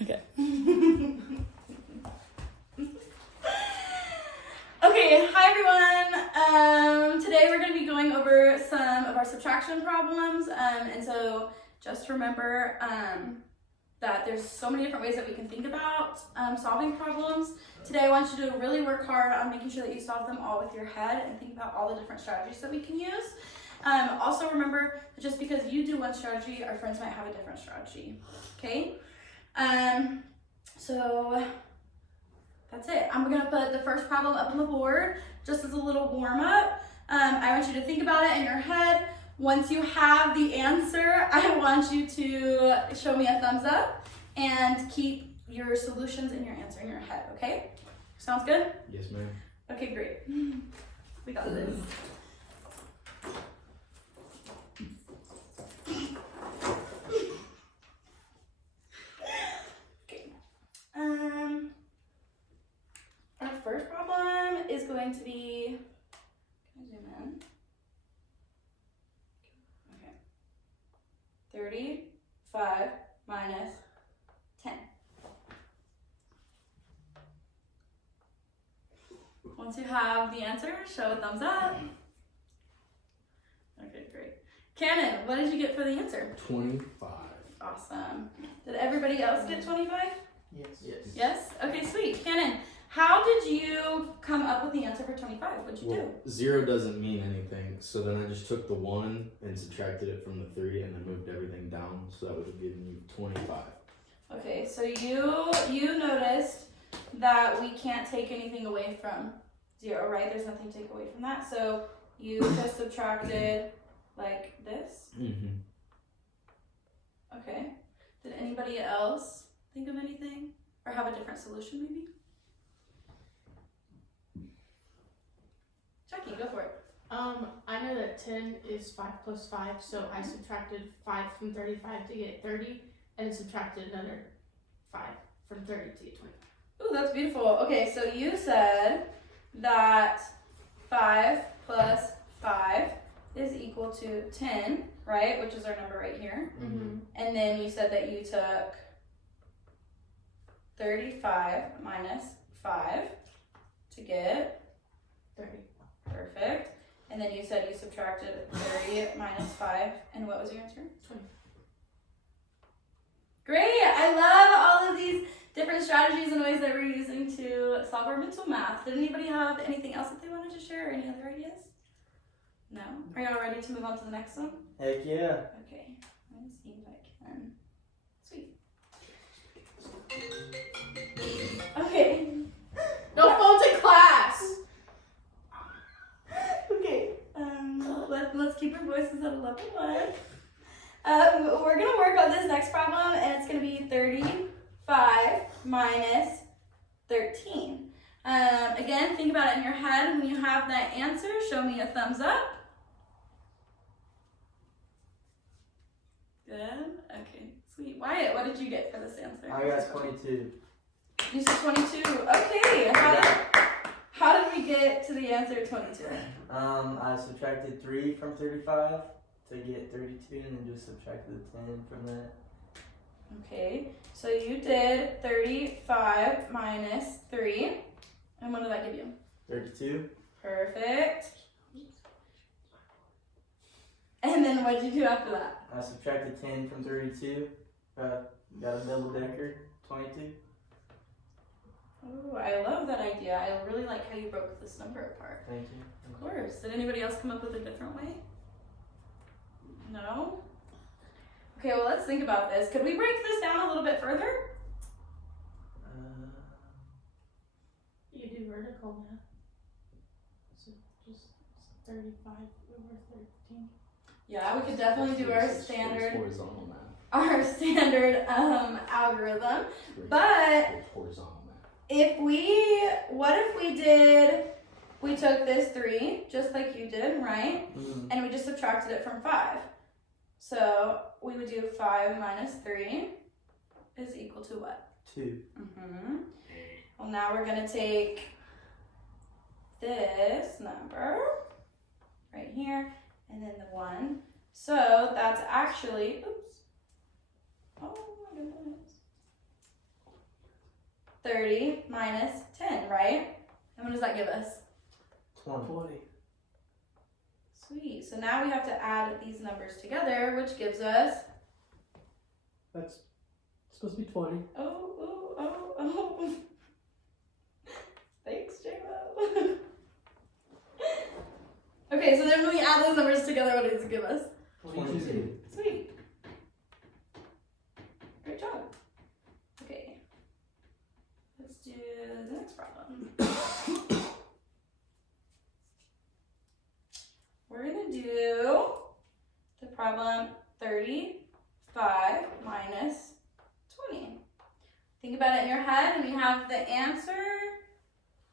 Okay. Okay, hi everyone. Today we're going to be going over some of our subtraction problems. And so just remember that there's so many different ways that we can think about solving problems. Today I want you to really work hard on making sure that you solve them all with your head and think about all the different strategies that we can use. Also remember that just because you do one strategy, our friends might have a different strategy. Okay? So that's it. I'm gonna put the first problem up on the board just as a little warm up. I want you to think about it in your head. Once you have the answer, I want you to show me a thumbs up and keep your solutions and your answer in your head, okay? Sounds good? Yes, ma'am. Okay, great. We got this. Okay. Our first problem is going to be, can I zoom in? Okay. 35 minus 10. Once you have the answer, show a thumbs up. Okay, great. Cannon, what did you get for the answer? 25. Awesome. Did everybody else get 25? Yes. Yes. Yes? Okay, sweet. Cannon, how did you come up with the answer for 25? What'd you do? 0 doesn't mean anything, so then I just took the 1 and subtracted it from the 3 and then moved everything down, so that would have given you 25. Okay, so you noticed that we can't take anything away from 0, right? There's nothing to take away from that. So you just subtracted like this. Mm-hmm. Okay. Did anybody else think of anything or have a different solution maybe? Jackie, go for it. I know that 10 is 5 plus 5, so I subtracted 5 from 35 to get 30, and subtracted another 5 from 30 to get 20. Ooh, that's beautiful. Okay, so you said that 5 plus 5 is equal to 10, right? Which is our number right here. Mm-hmm. And then you said that you took 35 minus 5 to get 30. Perfect. And then you said you subtracted 30 minus 5. And what was your answer? 20. Great. I love all of these different strategies and ways that we're using to solve our mental math. Did anybody have anything else that they wanted to share or any other ideas? No? Are y'all ready to move on to the next one? Heck yeah. Okay. Let me see if I can. Sweet. Okay. No phones in class! Okay. Let's keep our voices at a level 1. We're going to work on this next problem, and it's going to be 35 minus 13. Again, think about it in your head. When you have that answer, show me a thumbs up. Good. Okay. Sweet. Wyatt, what did you get for this answer? I got 22. You said 22. Okay. How did we get to the answer 22? I subtracted 3 from 35 to get 32 and then just subtracted the 10 from that. Okay. So you did 35 minus 3. And what did that give you? 32. Perfect. And then what did you do after that? I subtracted 10 from 32. Got a double decker, 22. Oh, I love that idea. I really like how you broke this number apart. Thank you. Of course. Did anybody else come up with a different way? No? Okay, well, let's think about this. Could we break this down a little bit further? You do vertical math. So just 35 over 13. Yeah, we could definitely do our It's standard horizontal math. algorithm. But It's horizontal math. what if we took this 3, just like you did, right? Mm-hmm. And we just subtracted it from 5. So we would do 5 minus 3 is equal to what? 2. Mm-hmm. Well, now we're going to take this number right here and then the 1. So that's actually, oops. Oh my goodness. 30 minus 10, right? And what does that give us? 20. Sweet. So now we have to add these numbers together, which gives us, That's supposed to be 20. oh. Thanks, J-Lo. Okay, so then when we add those numbers together, what does it give us? 22. Sweet. Great job. Okay. Let's do the next problem. We're gonna do the problem 35 minus 20. Think about it in your head. When you have the answer,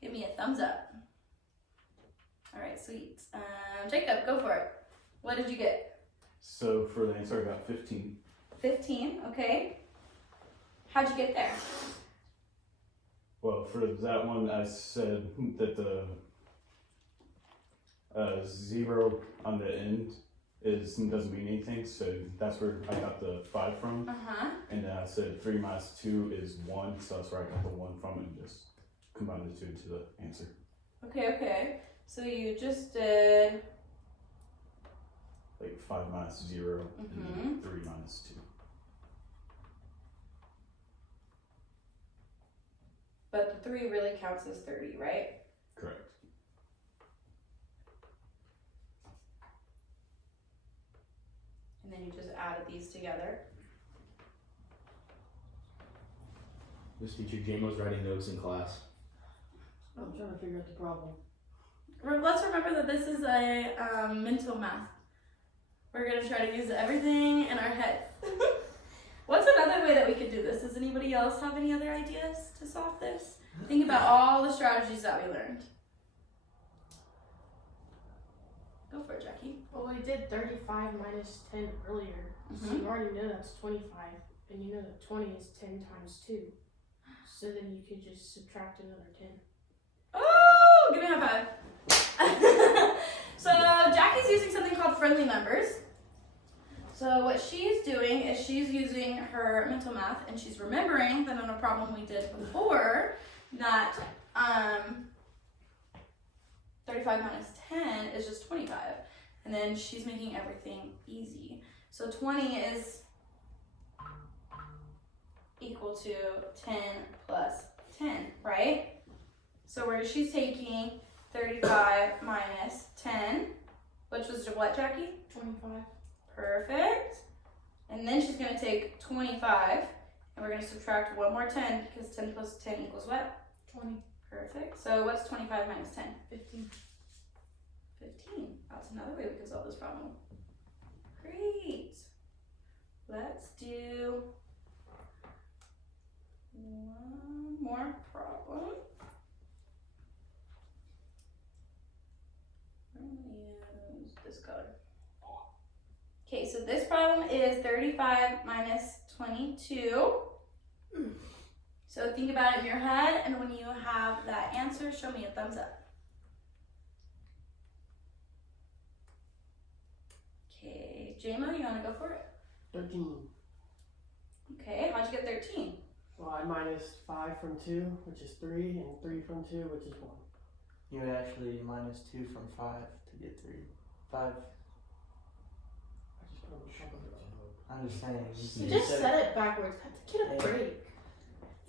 give me a thumbs up. All right, sweet. Jacob, go for it. What did you get? So for the answer, I got 15. 15, okay. How'd you get there? Well, for that one, I said that the 0 on the end doesn't mean anything, so that's where I got the 5 from. Uh-huh. And then I said 3 minus 2 is 1, so that's where I got the 1 from, and just combined the 2 into the answer. Okay. So you just did, Like 5 minus 0, and then 3 minus 2. but the 3 really counts as 30, right? Correct. And then you just added these together. This teacher Jamo's writing notes in class. I'm trying to figure out the problem. Let's remember that this is a mental math. We're gonna try to use everything in our heads. What's another way that we could do this? Does anybody else have any other ideas to solve this? Think about all the strategies that we learned. Go for it, Jackie. Well, we did 35 minus 10 earlier, so you already know that's 25, and you know that 20 is 10 times 2. So then you could just subtract another 10. Oh, give me a high five. So Jackie's using something called friendly numbers. So what she's doing is she's using her mental math, and she's remembering that on a problem we did before that 35 minus 10 is just 25. And then she's making everything easy. So 20 is equal to 10 plus 10, right? So where she's taking 35 minus 10, which was what, Jackie? 25. Perfect. And then she's going to take 25, and we're going to subtract one more 10, because 10 plus 10 equals what? 20. Perfect. So what's 25 minus 10? 15. 15. That's another way we can solve this problem. Great. Let's do one more problem. I'm gonna use this color. Okay, so this problem is 35 minus 22. So think about it in your head, and when you have that answer, show me a thumbs up. Okay, JMO, you wanna go for it? 13. Okay, how'd you get 13? Well, I minus 5 from 2, which is 3, and 3 from 2, which is 1. You would actually minus 2 from 5 to get 3. 5. I just put on the top of it. I'm just saying. You just said it backwards. Get a break.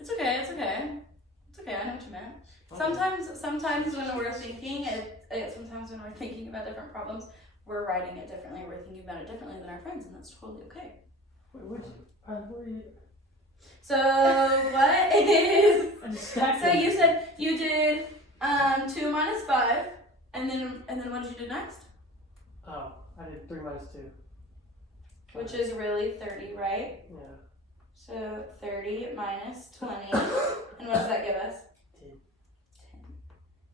It's okay, it's okay. It's okay, I know what you meant. Sometimes when we're thinking, sometimes when we're thinking about different problems, we're writing it differently, we're thinking about it differently than our friends, and that's totally okay. Wait, which? Where are you? So what is, I just stacked so them. you said you did 2 minus 5, and then what did you do next? Oh, I did 3 minus 2. Which is really 30, right? Yeah. So 30 minus 20, and what does that give us? 10. 10.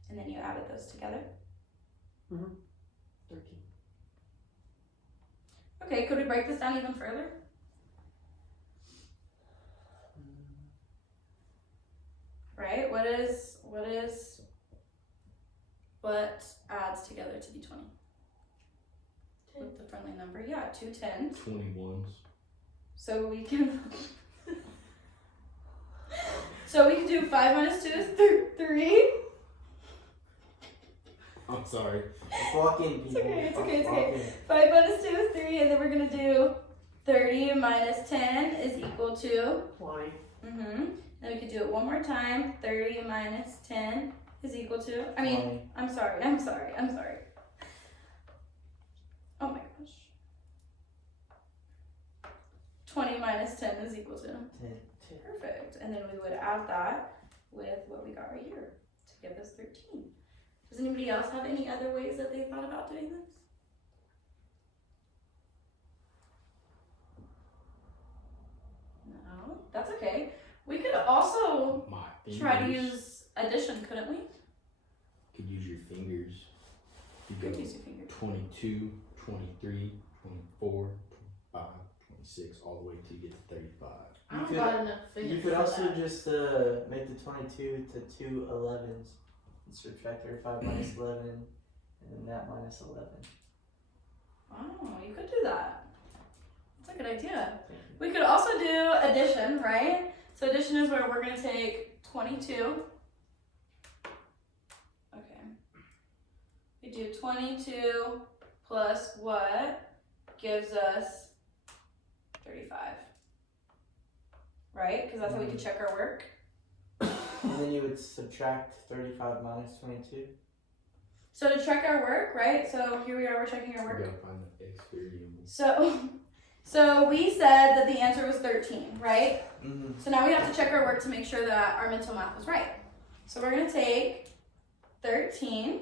And then you added those together. 13. Okay, could we break this down even further? Right? What adds together to be 20? 10. With the friendly number, yeah, 2 10s. 21s. So we can so we can do 5 minus 2 is 3. I'm sorry. Just walk in, people. It's okay. Walk in. 5 minus 2 is 3, and then we're gonna do 30 minus 10 is equal to 20. Then we could do it one more time. 30 minus 10 is equal to. 20. I'm sorry. Oh my gosh. 20 minus 10 is equal to. 10. Perfect. And then we would add that with what we got right here to give us 13. Does anybody else have any other ways that they thought about doing this? No, that's okay. We could also My try to fingers. use addition, couldn't we? Could use your fingers. You Could go use your finger. 22, 23, 24, 25, 26, all the way till you get to 35. I don't could- got enough fingers. You could for also that. just make the 22 to 2 11s. And subtract 35 minus 11, and then that minus 11. Oh, you could do that. That's a good idea. We could also do addition, right? So addition is where we're going to take 22. Okay. We do 22 plus what gives us 35. Right? Because that's how we can check our work. And then you would subtract 35 minus 22. So to check our work, right? So here we are, we're checking our We work. gotta find the X variable. So we said that the answer was 13, right? Mm-hmm. So now we have to check our work to make sure that our mental math was right. So we're gonna take 13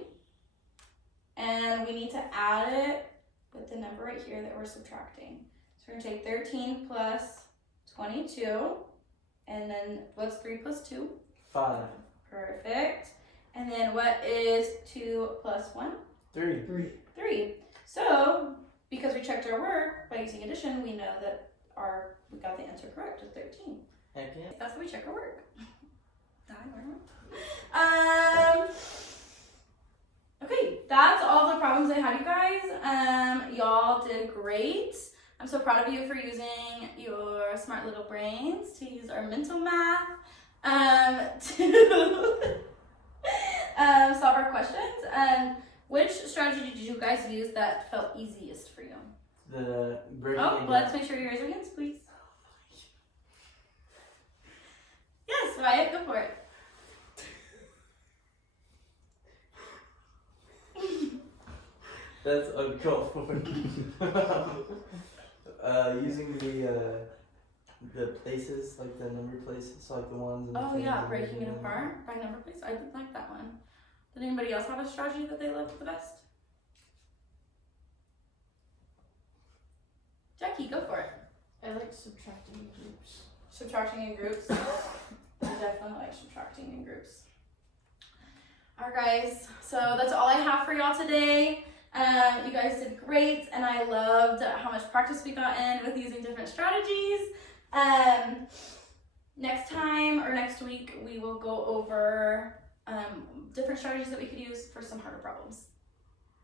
and we need to add it with the number right here that we're subtracting. So we're gonna take 13 plus 22, and then what's 3 plus 2? 5. Perfect. And then what is 2 plus 1? 3. 3. So because we checked our work by using addition, we know that we got the answer correct with 13. Heck yeah. That's how we check our work. Okay, that's all the problems I had, you guys. Y'all did great. I'm so proud of you for using your smart little brains to use our mental math to solve our questions. Which strategy did you guys use that felt easiest for you? The breaking Oh, it down. let's make sure you raise your hands, please. Yes, Wyatt, go for it. That's uncalled for. Using the places, like the number places, like the ones. And the Oh things yeah, and breaking it everything. apart by number place. I did like that one. Did anybody else have a strategy that they loved the best? Jackie, go for it. I like subtracting in groups. Subtracting in groups. I definitely like subtracting in groups. Alright guys, so that's all I have for y'all today. You guys did great, and I loved how much practice we got in with using different strategies. Next time or next week, we will go over different strategies that we could use for some harder problems.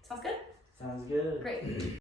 Sounds good? Sounds good. Great.